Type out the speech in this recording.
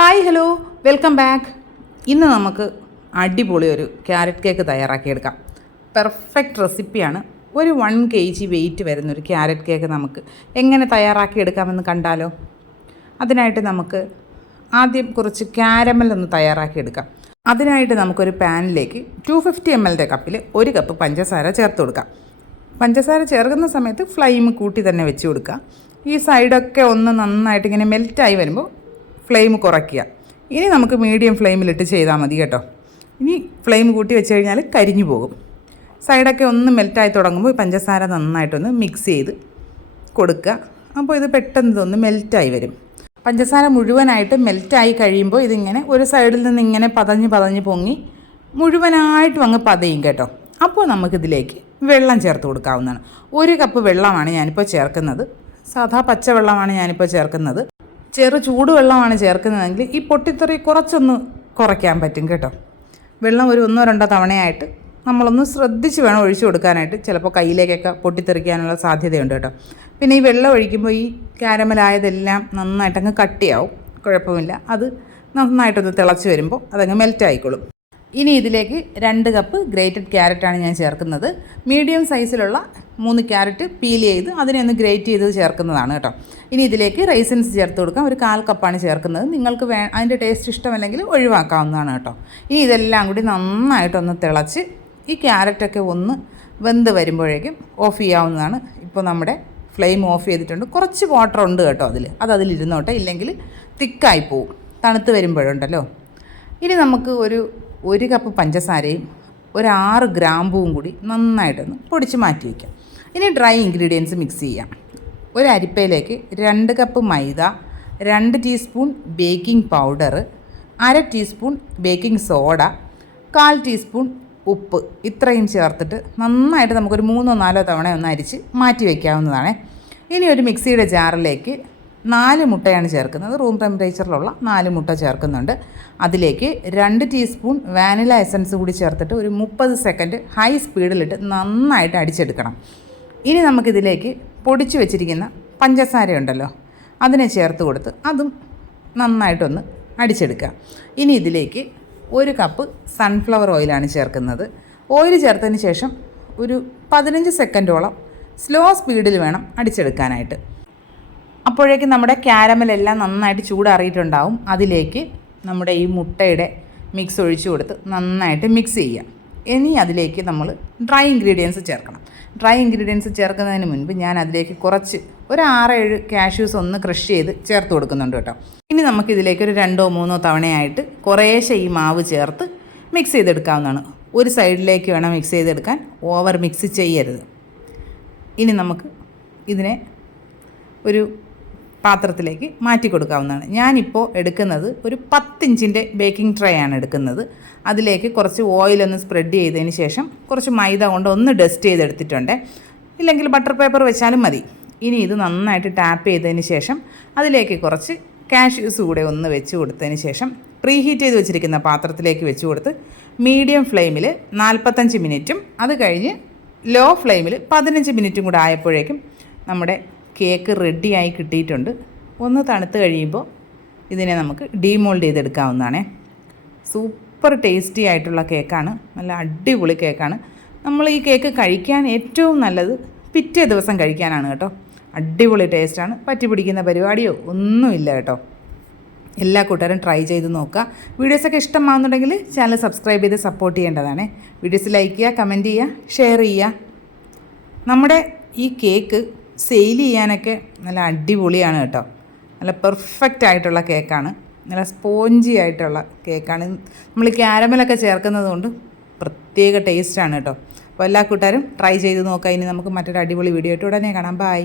Hi hello welcome back. ഇന്ന് നമുക്ക് അടിപൊളി ഒരു ക്യാരറ്റ് കേക്ക് തയ്യാറാക്കിയെടുക്കാം. പെർഫെക്റ്റ് റെസിപ്പിയാണ്. ഒരു 1 kg വെയിറ്റ് വരുന്നൊരു ക്യാരറ്റ് കേക്ക് നമുക്ക് എങ്ങനെ തയ്യാറാക്കിയെടുക്കാമെന്ന് കണ്ടാലോ. അതിനായിട്ട് നമുക്ക് ആദ്യം കുറച്ച് ക്യാരമൽ ഒന്ന് തയ്യാറാക്കിയെടുക്കാം. അതിനായിട്ട് നമുക്കൊരു പാനിലേക്ക് 250 ml കപ്പിൽ 1 കപ്പ് പഞ്ചസാര ചേർത്ത് കൊടുക്കാം. പഞ്ചസാര ചേർക്കുന്ന സമയത്ത് ഫ്ലെയിം കൂട്ടി തന്നെ വെച്ച് കൊടുക്കുക. ഈ സൈഡൊക്കെ ഒന്ന് നന്നായിട്ട് ഇങ്ങനെ മെൽറ്റായി വരുമ്പോൾ ഫ്ലെയിം കുറയ്ക്കുക. ഇനി നമുക്ക് മീഡിയം ഫ്ലെയിമിലിട്ട് ചെയ്താൽ മതി കേട്ടോ. ഇനി ഫ്ലെയിം കൂട്ടി വെച്ച് കഴിഞ്ഞാൽ കരിഞ്ഞു പോകും. സൈഡൊക്കെ ഒന്ന് മെൽറ്റായി തുടങ്ങുമ്പോൾ പഞ്ചസാര നന്നായിട്ടൊന്ന് മിക്സ് ചെയ്ത് കൊടുക്കുക. അപ്പോൾ ഇത് പെട്ടെന്ന് ഇതൊന്ന് മെൽറ്റായി വരും. പഞ്ചസാര മുഴുവനായിട്ട് മെൽറ്റായി കഴിയുമ്പോൾ ഇതിങ്ങനെ ഒരു സൈഡിൽ നിന്ന് ഇങ്ങനെ പതഞ്ഞ് പൊങ്ങി മുഴുവനായിട്ടും അങ്ങ് പതയും കേട്ടോ. അപ്പോൾ നമുക്കിതിലേക്ക് വെള്ളം ചേർത്ത് കൊടുക്കാവുന്നതാണ്. 1 കപ്പ് വെള്ളമാണ് ഞാനിപ്പോൾ ചേർക്കുന്നത്. സാധാ പച്ചവെള്ളമാണ് ഞാനിപ്പോൾ ചേർക്കുന്നത്. ചെറു ചൂടുവെള്ളമാണ് ചേർക്കുന്നതെങ്കിൽ ഈ പൊട്ടിത്തെറി കുറച്ചൊന്ന് കുറയ്ക്കാൻ പറ്റും കേട്ടോ. വെള്ളം ഒരു 1-2 തവണയായിട്ട് നമ്മളൊന്ന് ശ്രദ്ധിച്ച് വേണം ഒഴിച്ചു കൊടുക്കാനായിട്ട്. ചിലപ്പോൾ കയ്യിലേക്കൊക്കെ പൊട്ടിത്തെറിക്കാനുള്ള സാധ്യതയുണ്ട് കേട്ടോ. പിന്നെ ഈ വെള്ളം ഒഴിക്കുമ്പോൾ ഈ കാരമലായതെല്ലാം നന്നായിട്ടങ്ങ് കട്ടിയാവും. കുഴപ്പമില്ല. അത് നന്നായിട്ടൊന്ന് തിളച്ച് വരുമ്പോൾ അതങ്ങ് മെൽറ്റായിക്കോളും. ഇനി ഇതിലേക്ക് 2 കപ്പ് ഗ്രേറ്റഡ് ക്യാരറ്റാണ് ഞാൻ ചേർക്കുന്നത്. മീഡിയം സൈസിലുള്ള 3 ക്യാരറ്റ് പീൽ ചെയ്ത് അതിനെ ഒന്ന് ഗ്രേറ്റ് ചെയ്ത് ചേർക്കുന്നതാണ് കേട്ടോ. ഇനി ഇതിലേക്ക് റൈസിൻസ് ചേർത്ത് കൊടുക്കാം. ഒരു 1/4 കപ്പാണ് ചേർക്കുന്നത്. നിങ്ങൾക്ക് അതിൻ്റെ ടേസ്റ്റ് ഇഷ്ടമല്ലെങ്കിൽ ഒഴിവാക്കാവുന്നതാണ് കേട്ടോ. ഇനി ഇതെല്ലാം കൂടി നന്നായിട്ടൊന്ന് തിളച്ച് ഈ ക്യാരറ്റൊക്കെ ഒന്ന് വെന്ത് വരുമ്പോഴേക്കും ഓഫ് ചെയ്യാവുന്നതാണ്. ഇപ്പോൾ നമ്മുടെ ഫ്ലെയിം ഓഫ് ചെയ്തിട്ടുണ്ട്. കുറച്ച് വാട്ടർ ഉണ്ട് കേട്ടോ അതിലിരുന്നോട്ടെ, ഇല്ലെങ്കിൽ തിക്കായി പോവും തണുത്ത് വരുമ്പോഴുണ്ടല്ലോ. ഇനി നമുക്ക് 1 കപ്പ് പഞ്ചസാരയും 6 ഗ്രാമ്പുവും കൂടി നന്നായിട്ടൊന്ന് പൊടിച്ച് മാറ്റി വയ്ക്കാം. ഇനി ഡ്രൈ ഇൻഗ്രീഡിയൻസ് മിക്സ് ചെയ്യാം. ഒരു അരിപ്പയിലേക്ക് 2 കപ്പ് മൈദ, 2 teaspoon baking powder, 1/2 teaspoon baking soda, 1/4 teaspoon ഉപ്പ്, ഇത്രയും ചേർത്തിട്ട് നന്നായിട്ട് നമുക്കൊരു 3-4 തവണ ഒന്ന് അരിച്ച് മാറ്റി വയ്ക്കാവുന്നതാണ്. ഇനി ഒരു മിക്സിയുടെ ജാറിലേക്ക് 4 മുട്ടയാണ് ചേർക്കുന്നത്. റൂം ടെമ്പറേച്ചറിലുള്ള 4 മുട്ട ചേർക്കുന്നുണ്ട്. അതിലേക്ക് 2 ടീസ്പൂൺ വാനില എസൻസ് കൂടി ചേർത്തിട്ട് ഒരു 30 സെക്കൻഡ് ഹൈ സ്പീഡിലിട്ട് നന്നായിട്ട് അടിച്ചെടുക്കണം. ഇനി നമുക്കിതിലേക്ക് പൊടിച്ചു വെച്ചിരിക്കുന്ന പഞ്ചസാരയുണ്ടല്ലോ അതിനെ ചേർത്ത് കൊടുത്ത് അതും നന്നായിട്ടൊന്ന് അടിച്ചെടുക്കുക. ഇനി ഇതിലേക്ക് 1 കപ്പ് സൺഫ്ലവർ ഓയിലാണ് ചേർക്കുന്നത്. ഓയിൽ ചേർത്തതിന് ശേഷം ഒരു 15 സെക്കൻഡോളം സ്ലോ സ്പീഡിൽ വേണം അടിച്ചെടുക്കാനായിട്ട്. അപ്പോഴേക്കും നമ്മുടെ ക്യാരമലെല്ലാം നന്നായിട്ട് ചൂടാറിയിട്ടുണ്ടാവും. അതിലേക്ക് നമ്മുടെ ഈ മുട്ടയുടെ മിക്സ് ഒഴിച്ചു കൊടുത്ത് നന്നായിട്ട് മിക്സ് ചെയ്യാം. ഇനി അതിലേക്ക് നമ്മൾ ഡ്രൈ ഇൻഗ്രീഡിയൻസ് ചേർക്കണം. ഡ്രൈ ഇൻഗ്രീഡിയൻസ് ചേർക്കുന്നതിന് മുൻപ് ഞാൻ അതിലേക്ക് കുറച്ച് ഒരു 6-7 കാഷ്യൂസ് ഒന്ന് ക്രഷ് ചെയ്ത് ചേർത്ത് കൊടുക്കുന്നുണ്ട് കേട്ടോ. ഇനി നമുക്കിതിലേക്ക് ഒരു 2-3 തവണയായിട്ട് കുറേശ്ശെ ഈ മാവ് ചേർത്ത് മിക്സ് ചെയ്തെടുക്കാവുന്നതാണ്. ഒരു സൈഡിലേക്ക് വേണം മിക്സ് ചെയ്തെടുക്കാൻ, ഓവർ മിക്സ് ചെയ്യരുത്. ഇനി നമുക്ക് ഇതിനെ ഒരു പാത്രത്തിലേക്ക് മാറ്റി കൊടുക്കാവുന്നതാണ്. ഞാനിപ്പോൾ എടുക്കുന്നത് ഒരു 10 ഇഞ്ചിൻ്റെ ബേക്കിംഗ് ട്രേ ആണ് എടുക്കുന്നത്. അതിലേക്ക് കുറച്ച് ഓയിലൊന്ന് സ്പ്രെഡ് ചെയ്തതിന് ശേഷം കുറച്ച് മൈദ കൊണ്ട് ഒന്ന് ഡസ്റ്റ് ചെയ്തെടുത്തിട്ടുണ്ട്. ഇല്ലെങ്കിൽ ബട്ടർ പേപ്പർ വെച്ചാലും മതി. ഇനി ഇത് നന്നായിട്ട് ടാപ്പ് ചെയ്തതിന് ശേഷം അതിലേക്ക് കുറച്ച് കാഷ്യൂസ് കൂടെ ഒന്ന് വെച്ച് കൊടുത്തതിന് ശേഷം പ്രീ ഹീറ്റ് ചെയ്ത് വെച്ചിരിക്കുന്ന പാത്രത്തിലേക്ക് വെച്ച് കൊടുത്ത് മീഡിയം ഫ്ലെയിമിൽ 45 മിനിറ്റും അത് കഴിഞ്ഞ് ലോ ഫ്ലെയിമിൽ 15 മിനിറ്റും കൂടെ ആയപ്പോഴേക്കും നമ്മുടെ കേക്ക് റെഡിയായി കിട്ടിയിട്ടുണ്ട്. ഒന്ന് തണുത്ത് കഴിയുമ്പോൾ ഇതിനെ നമുക്ക് ഡീമോൾഡ് ചെയ്തെടുക്കാവുന്നതാണ്. സൂപ്പർ ടേസ്റ്റി ആയിട്ടുള്ള കേക്കാണ്. നല്ല അടിപൊളി കേക്കാണ്. നമ്മൾ ഈ കേക്ക് കഴിക്കാൻ ഏറ്റവും നല്ലത് പിറ്റേ ദിവസം കഴിക്കാനാണ് കേട്ടോ. അടിപൊളി ടേസ്റ്റാണ്. പറ്റി പിടിക്കുന്ന പരിപാടിയോ ഒന്നുമില്ല കേട്ടോ. എല്ലാ കൂട്ടുകാരും ട്രൈ ചെയ്ത് നോക്കുക. വീഡിയോസൊക്കെ ഇഷ്ടമാകുന്നുണ്ടെങ്കിൽ ചാനൽ സബ്സ്ക്രൈബ് ചെയ്ത് സപ്പോർട്ട് ചെയ്യേണ്ടതാണ്. വീഡിയോസ് ലൈക്ക് ചെയ്യുക, കമൻറ്റ് ചെയ്യുക, ഷെയർ ചെയ്യുക. നമ്മുടെ ഈ കേക്ക് സെയിൽ ചെയ്യാനൊക്കെ നല്ല അടിപൊളിയാണ് കേട്ടോ. നല്ല പെർഫെക്റ്റ് ആയിട്ടുള്ള കേക്കാണ്. നല്ല സ്പോഞ്ചി ആയിട്ടുള്ള കേക്കാണ്. നമ്മൾ ക്യാരമലൊക്കെ ചേർക്കുന്നത് കൊണ്ട് പ്രത്യേക ടേസ്റ്റാണ് കേട്ടോ. അപ്പോൾ എല്ലാ കൂട്ടുകാരും ട്രൈ ചെയ്ത് നോക്കാം. ഇനി നമുക്ക് മറ്റൊരു അടിപൊളി വീഡിയോ ആയിട്ട് ഉടനെ കാണാം. ബൈ.